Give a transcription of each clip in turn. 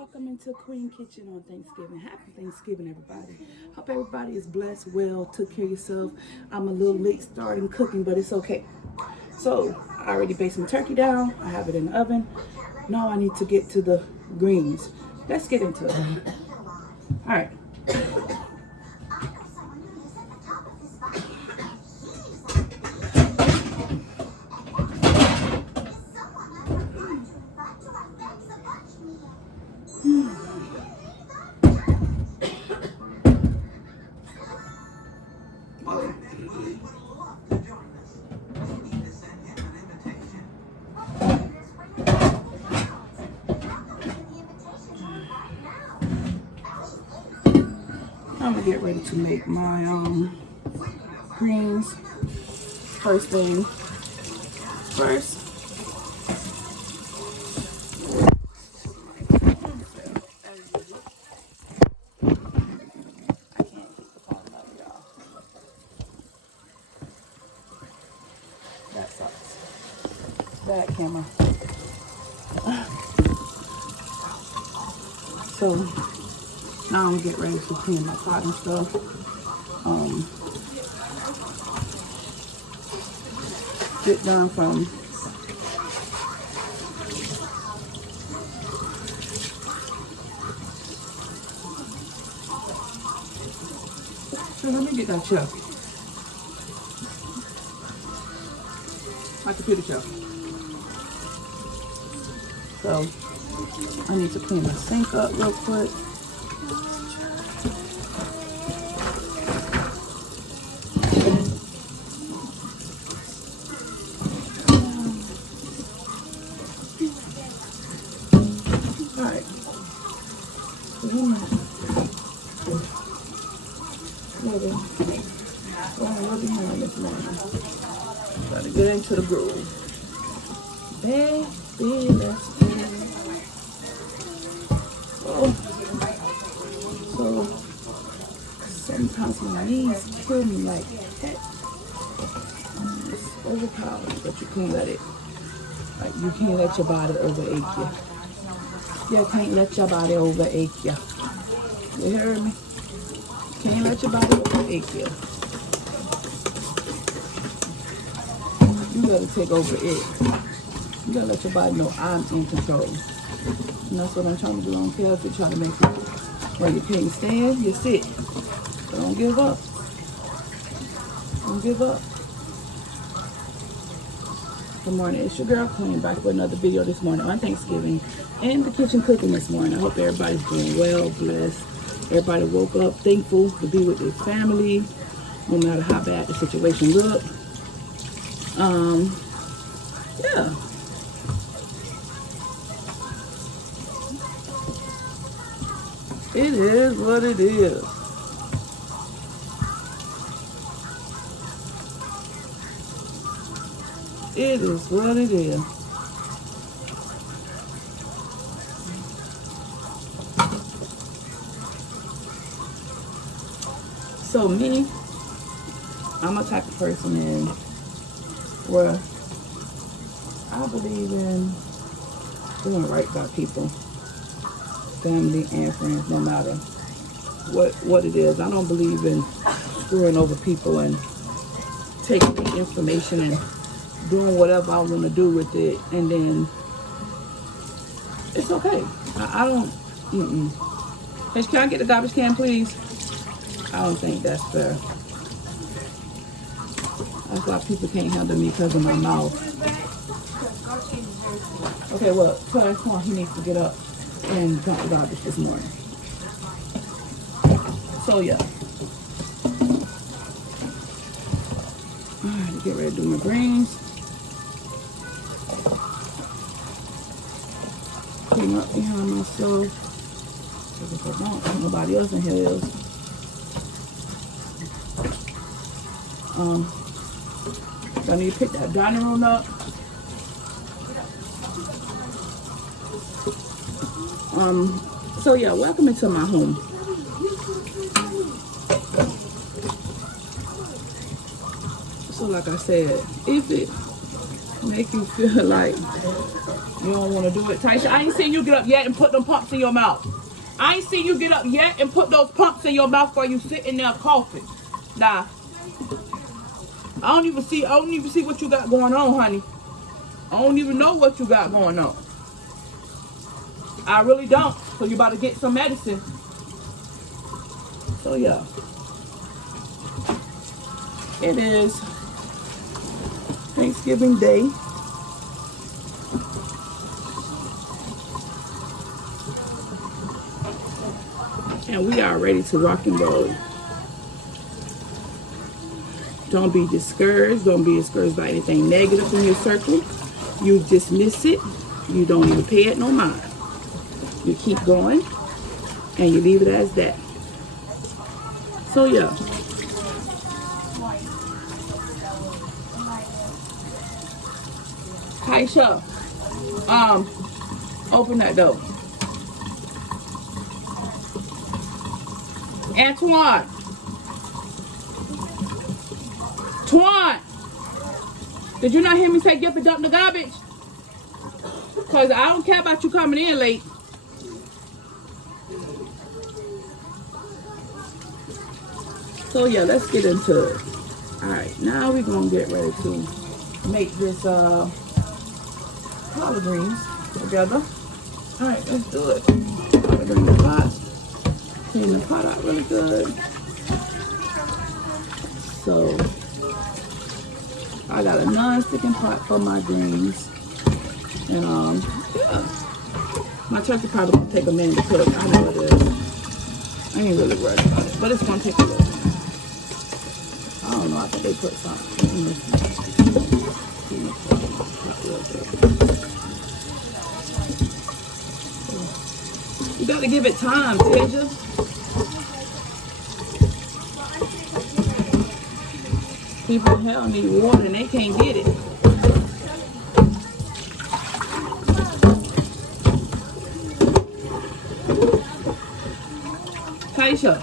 Welcome into Queen Kitchen on Thanksgiving. Happy Thanksgiving, everybody. Hope everybody is blessed, well, took care of yourself. I'm a little late starting cooking, but it's okay. So I already baked some turkey down. I have it in the oven. Now I need to get to the greens. Let's get into it. All right. I'm gonna get ready to make my greens. First thing first. That sucks. Bad camera. So now I'm gonna get ready to clean my pot and stuff. Get done from so let me get that shelf. My computer shelf. So I need to clean my sink up real quick. Alright. Gotta get into the groove. Baby, let's go. So sometimes my knees kill me like that. It's overpowered, but you can't let it. Like you can't let your body overache you. You can't let your body overache you. You heard me? Can't let your body overache you. You gotta take over it. You gotta let your body know I'm in control. And that's what I'm trying to do. I don't care if you're trying to make it where you can't stand, you sit. Don't give up. Don't give up. Good morning, it's your girl Queen, back with another video this morning on Thanksgiving and the kitchen cooking this morning. I hope everybody's doing well, blessed. Everybody woke up thankful to be with their family, no matter how bad the situation looked. Yeah. It is what it is. It is what it is. So me, I'm a type of person in where I believe in doing right by people, family and friends, no matter what it is. I don't believe in screwing over people and taking the information and doing whatever I want to do with it, and then it's okay. I don't. Hey, can I get the garbage can, please? I don't think that's fair. That's why people can't handle me because of my mouth. Okay, well, tell come on, he needs to get up and dump the garbage this morning. So yeah. Alright, get ready to do my greens. Clean up behind myself. Because if I don't, nobody else in here is. So I need to pick that dining room up. So yeah, welcome into my home. So like I said, if it make you feel like You don't want to do it, Taisha. I ain't seen you get up yet and put them pumps in your mouth. I ain't seen you get up yet and put those pumps in your mouth while you sitting there coughing. Nah. I don't even see what you got going on, honey. I don't even know what you got going on. I really don't. So you about to get some medicine. So yeah. It is Thanksgiving Day. And we are ready to rock and roll. Don't be discouraged. Don't be discouraged by anything negative in your circle. You dismiss it. You don't even pay it no mind. You keep going and you leave it as that. So yeah. Kaisha, open that door. Antoine. Twan. Did you not hear me say get the dump the garbage? Because I don't care about you coming in late. So yeah, let's get into it. Alright, now we're going to get ready to make this collard greens together. Alright, let's do it. Collard green pot. Clean the pot out really good. So, I got a non-sticking pot for my greens. And, yeah. My turkey probably gonna take a minute to cook. I know it is. I ain't really worried about it. But it's gonna take a little minute. I don't know. I think they put something in this. You gotta give it time, Tasia. People hell need water and they can't get it. Taisha,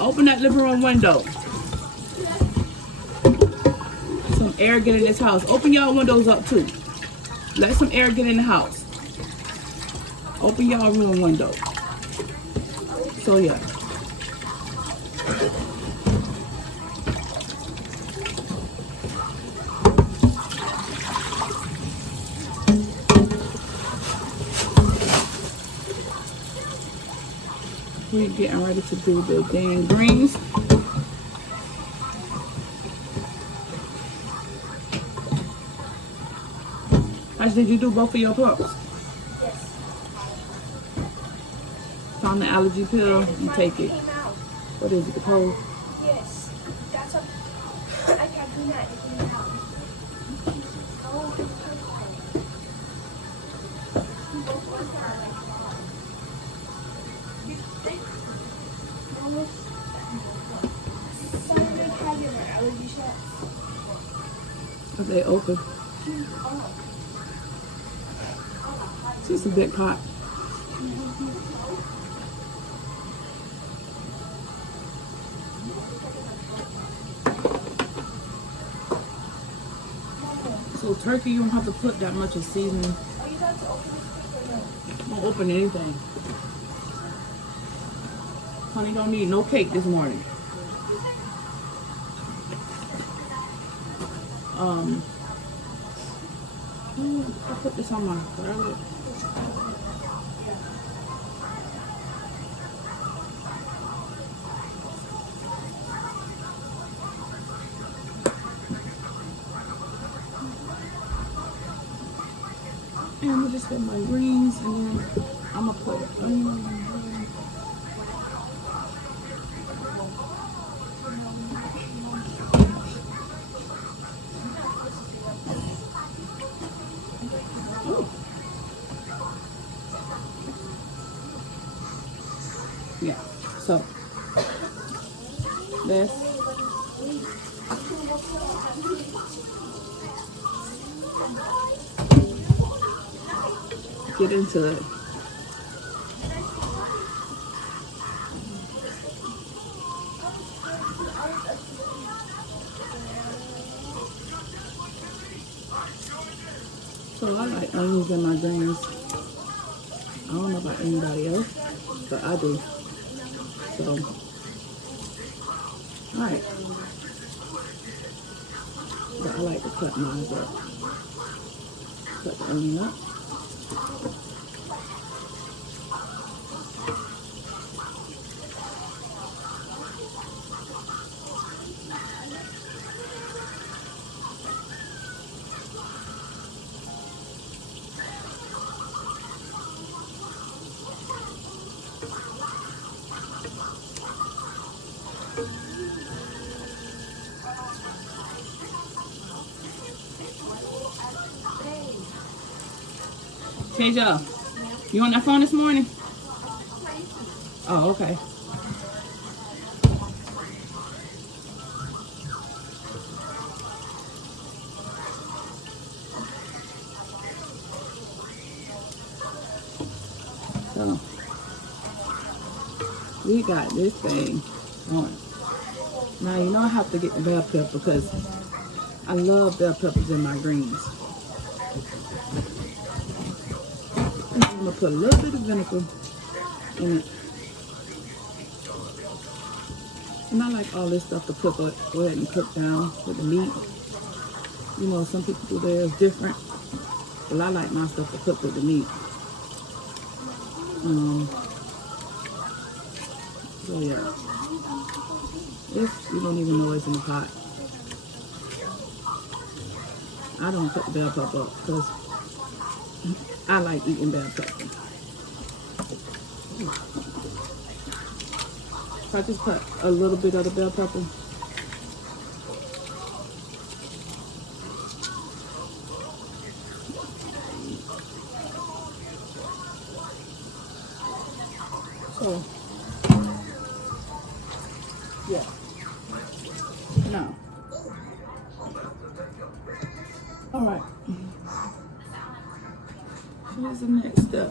open that living room window. Some air get in this house. Open y'all windows up too. Let some air get in the house. Open y'all room window. So yeah. We're getting ready to do the dang greens. Did you do both of your pumps? Yes. Found the allergy pill and take it. What is it, the cold? Yes. That's what I can't do that. It came out. Saturday had your allergy shots. Are they open? This is a big pot. So turkey, you don't have to put that much of seasoning. Don't open anything. Honey don't need no cake this morning. I put this on my garlic. And I'm gonna just put my greens and then I'm gonna put onion. Yeah, so this get into it. So I like onions in my greens. I don't know about anybody else, but I do. So, alright. But I like to cut mine up. Cut the onion up. Tasia, you on that phone this morning? Oh, okay. So, we got this thing on. Now, you know I have to get the bell pepper because I love bell peppers in my greens. I'm going to put a little bit of vinegar in it. And I like all this stuff to cook. Go ahead and cook down with the meat. You know, some people do theirs different. But I like my stuff to cook with the meat. So yeah. This, you don't even know it's in the pot. I don't cut the bell pepper up because I like eating bell pepper. So I just cut a little bit of the bell pepper. So, yeah. Now, all right. Here's the next step.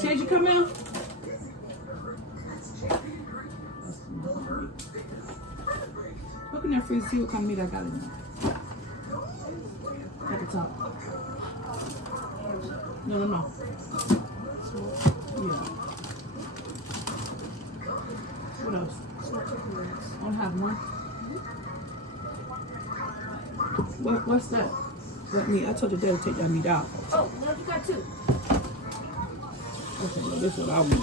Change you come out? Look in that freezer, see what kind of meat I got in there. At the top. No. Yeah. What else? I don't have one. What's that? That meat? I told your dad to take that meat out. Oh, no, you got two. Okay, well, this is what I want to do.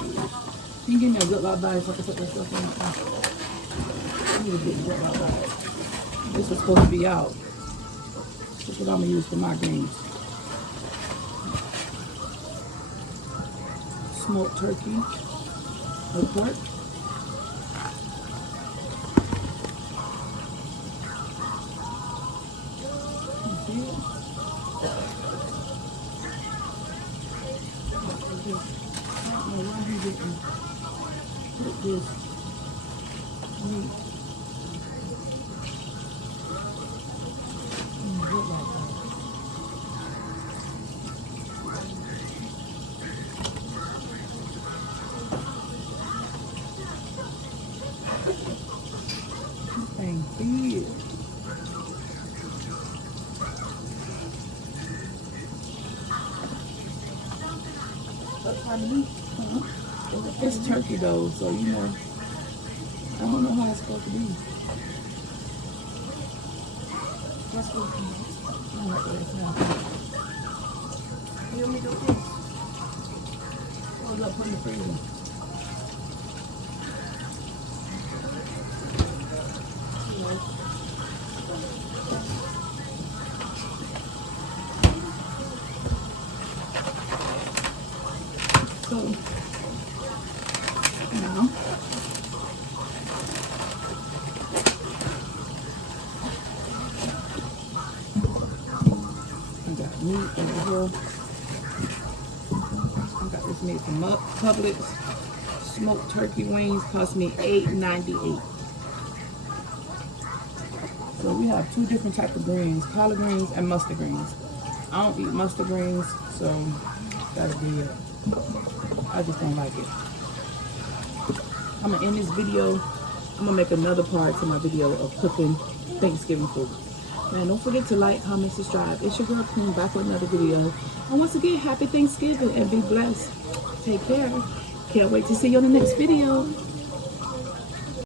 Can you give me a good lot bag so I can put that stuff in? I need a big good lot bag. This was supposed to be out. This is what I'm going to use for my greens. Smoked turkey or pork. This meat. Look like that. This thing big. What kind of meat? It's turkey though, so you know, I don't know how it's supposed to be. That's what it is. I don't like that now. You want me to do this? Hold up, put in the freezer. So, now, meat over here. I got this meat from Publix. Smoked turkey wings cost me $8.98. So we have two different types of greens, collard greens and mustard greens. I don't eat mustard greens, so that'll be it. I just don't like it. I'm gonna end this video. I'm gonna make another part to my video of cooking Thanksgiving food. Man, don't forget to like, comment, subscribe. It's your girl Queen back with another video. And once again, happy Thanksgiving and be blessed. Take care. Can't wait to see you on the next video.